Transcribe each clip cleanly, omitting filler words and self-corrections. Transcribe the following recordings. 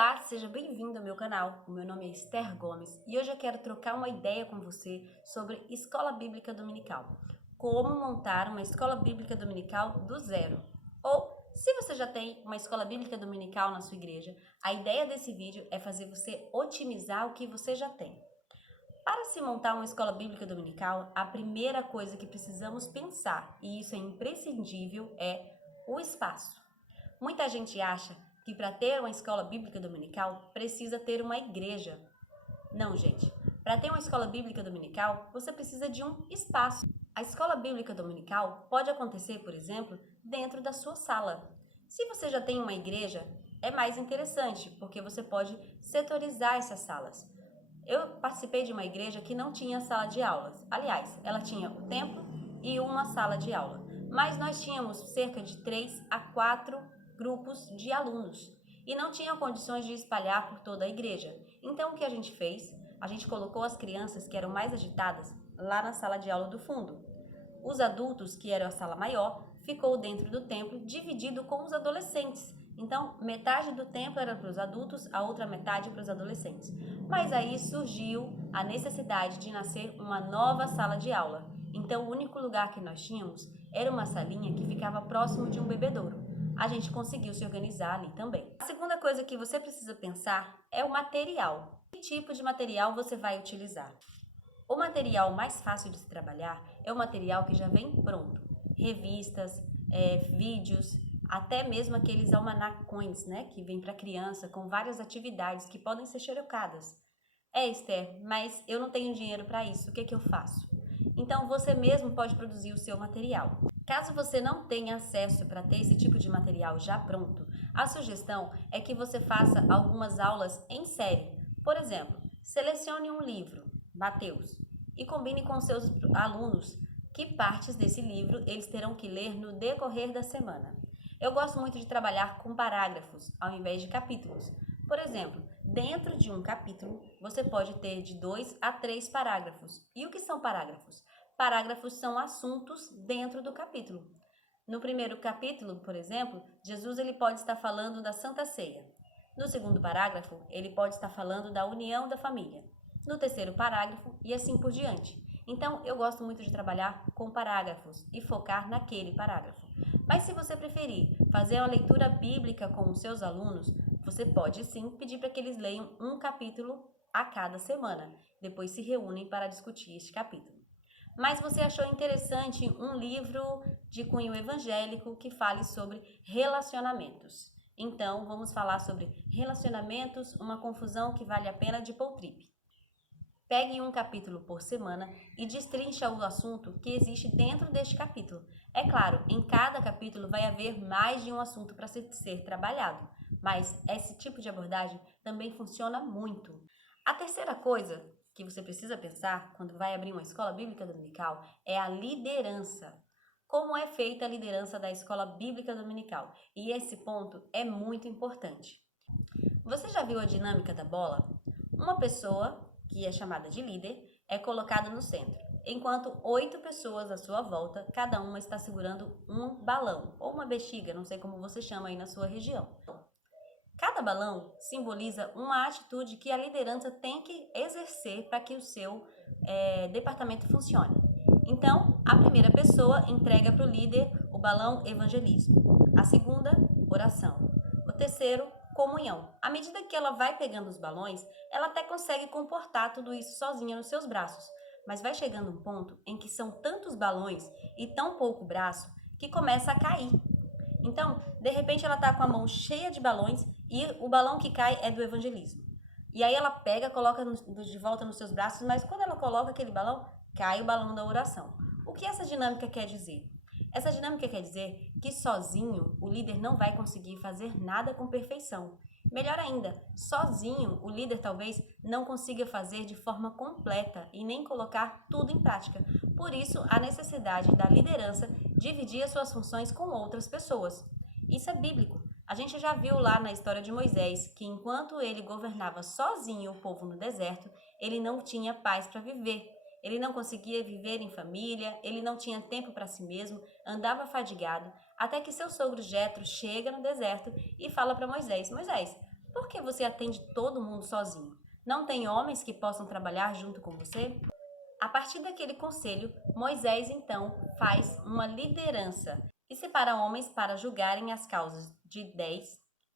Olá, seja bem-vindo ao meu canal. O meu nome é Esther Gomes e hoje eu quero trocar uma ideia com você sobre escola bíblica dominical. Como montar uma escola bíblica dominical do zero. Ou, se você já tem uma escola bíblica dominical na sua igreja, a ideia desse vídeo é fazer você otimizar o que você já tem. Para se montar uma escola bíblica dominical, a primeira coisa que precisamos pensar, e isso é imprescindível, é o espaço. Muita gente acha que para ter uma escola bíblica dominical precisa ter uma igreja. Não, gente. Para ter uma escola bíblica dominical, você precisa de um espaço. A escola bíblica dominical pode acontecer, por exemplo, dentro da sua sala. Se você já tem uma igreja, é mais interessante, porque você pode setorizar essas salas. Eu participei de uma igreja que não tinha sala de aulas. Aliás, ela tinha o templo e uma sala de aula. Mas nós tínhamos cerca de 3 a 4 grupos de alunos e não tinham condições de espalhar por toda a igreja. Então o que a gente fez? A gente colocou as crianças que eram mais agitadas lá na sala de aula do fundo. Os adultos, que eram a sala maior, ficou dentro do templo dividido com os adolescentes. Então, metade do templo era para os adultos, a outra metade para os adolescentes. Mas aí surgiu a necessidade de nascer uma nova sala de aula. Então, o único lugar que nós tínhamos era uma salinha que ficava próximo de um bebedouro. A gente conseguiu se organizar ali também. A segunda coisa que você precisa pensar é o material. Que tipo de material você vai utilizar? O material mais fácil de se trabalhar é o material que já vem pronto. Revistas, vídeos, até mesmo aqueles almanacões, né, que vem para criança com várias atividades que podem ser xerocadas. Esther, mas eu não tenho dinheiro para isso, o que eu faço? Então você mesmo pode produzir o seu material. Caso você não tenha acesso para ter esse tipo de material já pronto, a sugestão é que você faça algumas aulas em série. Por exemplo, selecione um livro, Mateus, e combine com seus alunos que partes desse livro eles terão que ler no decorrer da semana. Eu gosto muito de trabalhar com parágrafos ao invés de capítulos. Por exemplo, dentro de um capítulo, você pode ter de 2 a 3 parágrafos. E o que são parágrafos? Parágrafos são assuntos dentro do capítulo. No primeiro capítulo, por exemplo, Jesus ele pode estar falando da Santa Ceia. No segundo parágrafo, ele pode estar falando da união da família. No terceiro parágrafo, e assim por diante. Então, eu gosto muito de trabalhar com parágrafos e focar naquele parágrafo. Mas se você preferir fazer uma leitura bíblica com os seus alunos, você pode sim pedir para que eles leiam um capítulo a cada semana. Depois se reúnem para discutir este capítulo. Mas você achou interessante um livro de cunho evangélico que fale sobre relacionamentos. Então, vamos falar sobre relacionamentos, uma confusão que vale a pena de Paul Tripp. Pegue um capítulo por semana e destrincha o assunto que existe dentro deste capítulo. É claro, em cada capítulo vai haver mais de um assunto para ser trabalhado, mas esse tipo de abordagem também funciona muito. A terceira coisa que você precisa pensar quando vai abrir uma escola bíblica dominical é a liderança. Como é feita a liderança da escola bíblica dominical? E esse ponto é muito importante. Você já viu a dinâmica da bola? Uma pessoa, que é chamada de líder, é colocada no centro, enquanto 8 pessoas à sua volta, cada uma está segurando um balão, ou uma bexiga, não sei como você chama aí na sua região. Cada balão simboliza uma atitude que a liderança tem que exercer para que o seu departamento funcione. Então, a primeira pessoa entrega para o líder o balão evangelismo, a segunda, oração, o terceiro, comunhão. À medida que ela vai pegando os balões, ela até consegue comportar tudo isso sozinha nos seus braços, mas vai chegando um ponto em que são tantos balões e tão pouco braço que começa a cair. Então, de repente, ela está com a mão cheia de balões e o balão que cai é do evangelismo. E aí ela pega, coloca de volta nos seus braços, mas quando ela coloca aquele balão, cai o balão da oração. O que essa dinâmica quer dizer? Essa dinâmica quer dizer que sozinho o líder não vai conseguir fazer nada com perfeição. Melhor ainda, sozinho o líder talvez não consiga fazer de forma completa e nem colocar tudo em prática. Por isso, a necessidade da liderança dividir as suas funções com outras pessoas. Isso é bíblico. A gente já viu lá na história de Moisés que enquanto ele governava sozinho o povo no deserto, ele não tinha paz para viver. Ele não conseguia viver em família, ele não tinha tempo para si mesmo, andava fadigado, até que seu sogro Jetro chega no deserto e fala para Moisés: Moisés, Por que você atende todo mundo sozinho? Não tem homens que possam trabalhar junto com você? A partir daquele conselho, Moisés então faz uma liderança e separa homens para julgarem as causas de 10,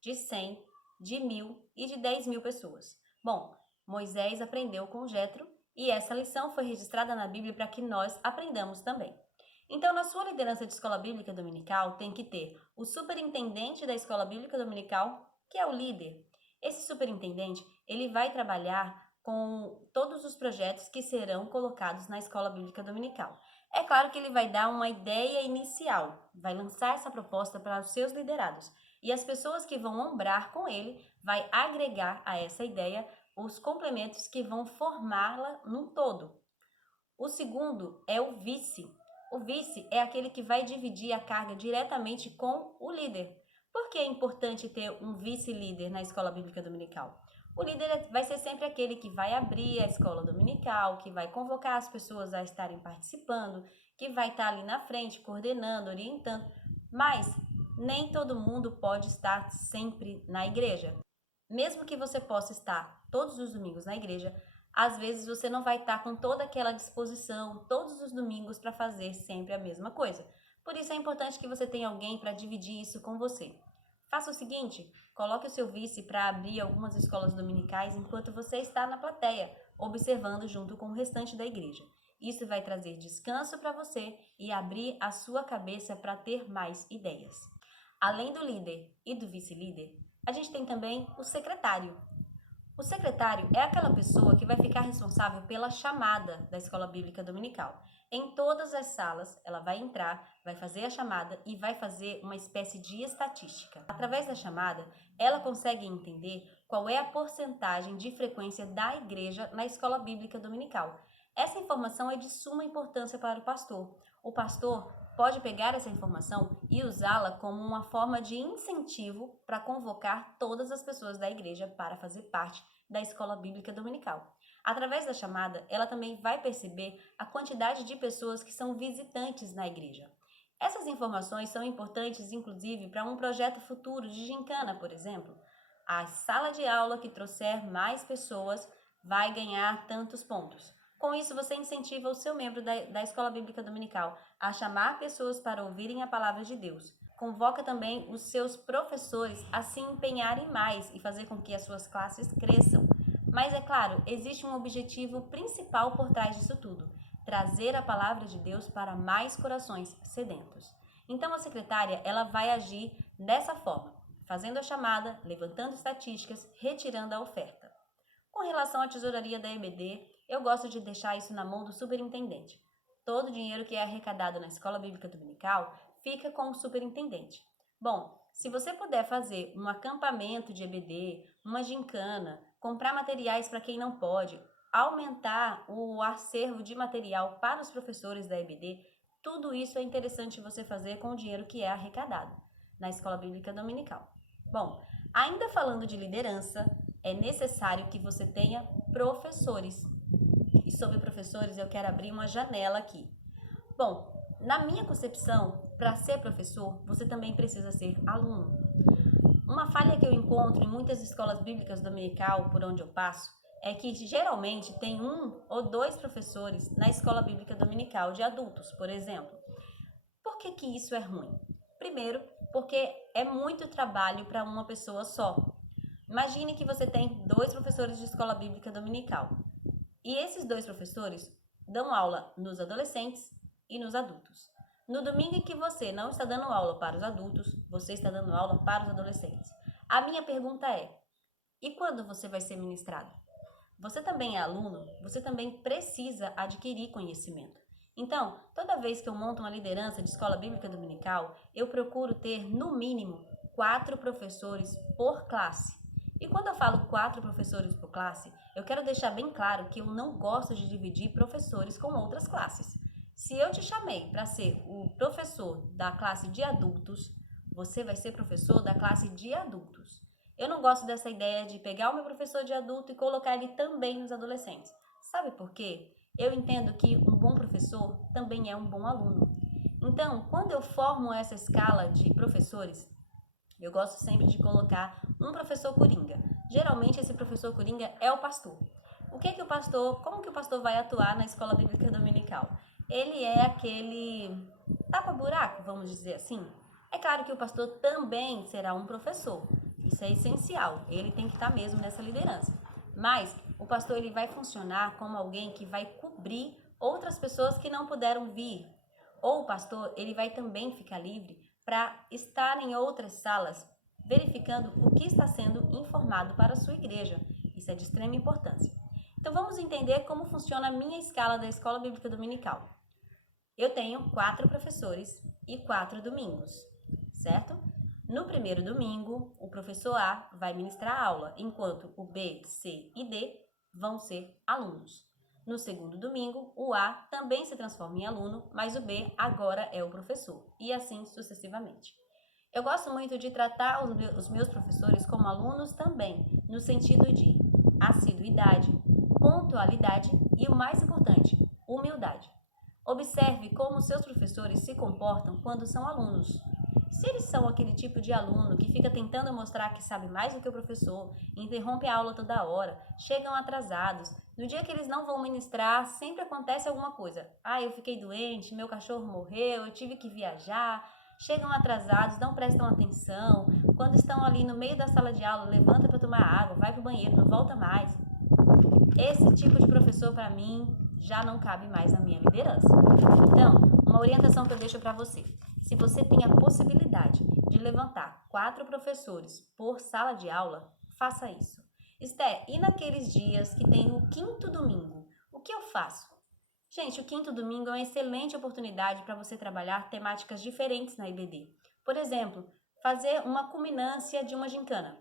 de 100, de 1000 e de 10.000 pessoas. Bom, Moisés aprendeu com Jetro e essa lição foi registrada na Bíblia para que nós aprendamos também. Então, na sua liderança de escola bíblica dominical, tem que ter o superintendente da escola bíblica dominical, que é o líder. Esse superintendente, ele vai trabalhar com todos os projetos que serão colocados na escola bíblica dominical. É claro que ele vai dar uma ideia inicial, vai lançar essa proposta para os seus liderados. E as pessoas que vão ombrar com ele vai agregar a essa ideia os complementos que vão formá-la num todo. O segundo é o vice. O vice é aquele que vai dividir a carga diretamente com o líder. Por que é importante ter um vice-líder na escola bíblica dominical? O líder vai ser sempre aquele que vai abrir a escola dominical, que vai convocar as pessoas a estarem participando, que vai estar ali na frente, coordenando, orientando. Mas nem todo mundo pode estar sempre na igreja. Mesmo que você possa estar todos os domingos na igreja, às vezes você não vai estar com toda aquela disposição todos os domingos para fazer sempre a mesma coisa. Por isso é importante que você tenha alguém para dividir isso com você. Faça o seguinte, coloque o seu vice para abrir algumas escolas dominicais enquanto você está na plateia, observando junto com o restante da igreja. Isso vai trazer descanso para você e abrir a sua cabeça para ter mais ideias. Além do líder e do vice-líder, a gente tem também o secretário. O secretário é aquela pessoa que vai ficar responsável pela chamada da escola bíblica dominical. Em todas as salas, ela vai entrar, vai fazer a chamada e vai fazer uma espécie de estatística. Através da chamada, ela consegue entender qual é a porcentagem de frequência da igreja na escola bíblica dominical. Essa informação é de suma importância para o pastor. O pastor pode pegar essa informação e usá-la como uma forma de incentivo para convocar todas as pessoas da igreja para fazer parte da escola bíblica dominical. Através da chamada, ela também vai perceber a quantidade de pessoas que são visitantes na igreja. Essas informações são importantes, inclusive, para um projeto futuro de gincana, por exemplo. A sala de aula que trouxer mais pessoas vai ganhar tantos pontos. Com isso, você incentiva o seu membro da escola bíblica dominical a chamar pessoas para ouvirem a palavra de Deus. Convoca também os seus professores a se empenharem mais e fazer com que as suas classes cresçam. Mas é claro, existe um objetivo principal por trás disso tudo: trazer a palavra de Deus para mais corações sedentos. Então a secretária, ela vai agir dessa forma, fazendo a chamada, levantando estatísticas, retirando a oferta. Com relação à tesouraria da EBD, eu gosto de deixar isso na mão do superintendente. Todo o dinheiro que é arrecadado na escola bíblica dominical fica com o superintendente. Bom, se você puder fazer um acampamento de EBD, uma gincana, comprar materiais para quem não pode, aumentar o acervo de material para os professores da EBD, tudo isso é interessante você fazer com o dinheiro que é arrecadado na escola bíblica dominical. Bom, ainda falando de liderança, é necessário que você tenha professores. E sobre professores, eu quero abrir uma janela aqui. Bom, na minha concepção, para ser professor, você também precisa ser aluno. Uma falha que eu encontro em muitas escolas bíblicas dominical por onde eu passo é que geralmente tem um ou dois professores na escola bíblica dominical de adultos, por exemplo. Por que que isso é ruim? Primeiro, porque é muito trabalho para uma pessoa só. Imagine que você tem dois professores de escola bíblica dominical. E esses dois professores dão aula nos adolescentes e nos adultos. No domingo em que você não está dando aula para os adultos, você está dando aula para os adolescentes. A minha pergunta é: e quando você vai ser ministrado? Você também é aluno, você também precisa adquirir conhecimento. Então, toda vez que eu monto uma liderança de escola bíblica dominical, eu procuro ter, no mínimo, 4 professores por classe. E quando eu falo 4 professores por classe, eu quero deixar bem claro que eu não gosto de dividir professores com outras classes. Se eu te chamei para ser o professor da classe de adultos, você vai ser professor da classe de adultos. Eu não gosto dessa ideia de pegar o meu professor de adulto e colocar ele também nos adolescentes. Sabe por quê? Eu entendo que um bom professor também é um bom aluno. Então, quando eu formo essa escala de professores, Eu gosto sempre de colocar um professor coringa. Geralmente esse professor coringa é o pastor. Como que o pastor vai atuar na escola bíblica dominical? Ele é aquele tapa-buraco, vamos dizer assim. É claro que o pastor também será um professor. Isso é essencial. Ele tem que estar mesmo nessa liderança. Mas o pastor ele vai funcionar como alguém que vai cobrir outras pessoas que não puderam vir. Ou o pastor ele vai também ficar livre para estar em outras salas, verificando o que está sendo informado para a sua igreja. Isso é de extrema importância. Então vamos entender como funciona a minha escala da Escola Bíblica Dominical. Eu tenho 4 professores e 4 domingos, certo? No primeiro domingo, o professor A vai ministrar a aula, enquanto o B, C e D vão ser alunos. No segundo domingo, o A também se transforma em aluno, mas o B agora é o professor, e assim sucessivamente. Eu gosto muito de tratar os meus professores como alunos também, no sentido de assiduidade, pontualidade e, o mais importante, humildade. Observe como seus professores se comportam quando são alunos. Se eles são aquele tipo de aluno que fica tentando mostrar que sabe mais do que o professor, interrompe a aula toda hora, chegam atrasados, no dia que eles não vão ministrar, sempre acontece alguma coisa. Eu fiquei doente, meu cachorro morreu, eu tive que viajar. Chegam atrasados, não prestam atenção. Quando estão ali no meio da sala de aula, levanta para tomar água, vai para o banheiro, não volta mais. Esse tipo de professor, para mim, já não cabe mais na minha liderança. Então, uma orientação que eu deixo para você. Se você tem a possibilidade de levantar 4 professores por sala de aula, faça isso. Esté, e naqueles dias que tem o 5º domingo, o que eu faço? Gente, o 5º domingo é uma excelente oportunidade para você trabalhar temáticas diferentes na IBD. Por exemplo, fazer uma culminância de uma gincana.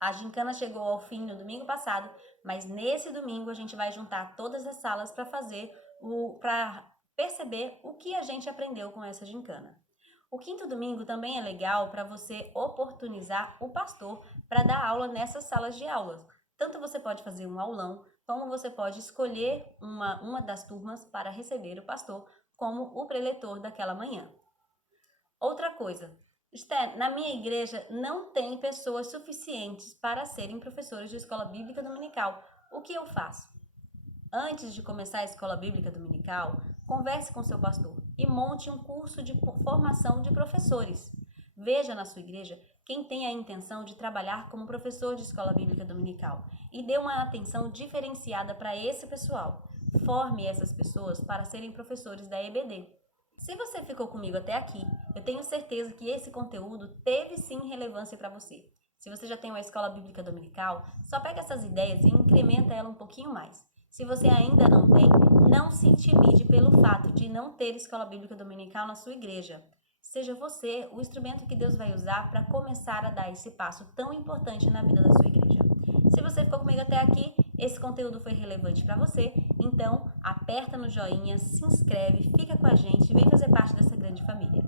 A gincana chegou ao fim no domingo passado, mas nesse domingo a gente vai juntar todas as salas para perceber o que a gente aprendeu com essa gincana. O 5º domingo também é legal para você oportunizar o pastor para dar aula nessas salas de aulas. Tanto você pode fazer um aulão, como você pode escolher uma das turmas para receber o pastor como o preletor daquela manhã. Outra coisa, na minha igreja não tem pessoas suficientes para serem professores de escola bíblica dominical. O que eu faço? Antes de começar a escola bíblica dominical, converse com seu pastor e monte um curso de formação de professores. Veja na sua igreja quem tem a intenção de trabalhar como professor de escola bíblica dominical e dê uma atenção diferenciada para esse pessoal. Forme essas pessoas para serem professores da EBD. Se você ficou comigo até aqui, eu tenho certeza que esse conteúdo teve sim relevância para você. Se você já tem uma escola bíblica dominical, só pega essas ideias e incrementa ela um pouquinho mais. Se você ainda não tem, não se intimide pelo fato de não ter escola bíblica dominical na sua igreja. Seja você o instrumento que Deus vai usar para começar a dar esse passo tão importante na vida da sua igreja. Se você ficou comigo até aqui, esse conteúdo foi relevante para você, então aperta no joinha, se inscreve, fica com a gente e vem fazer parte dessa grande família.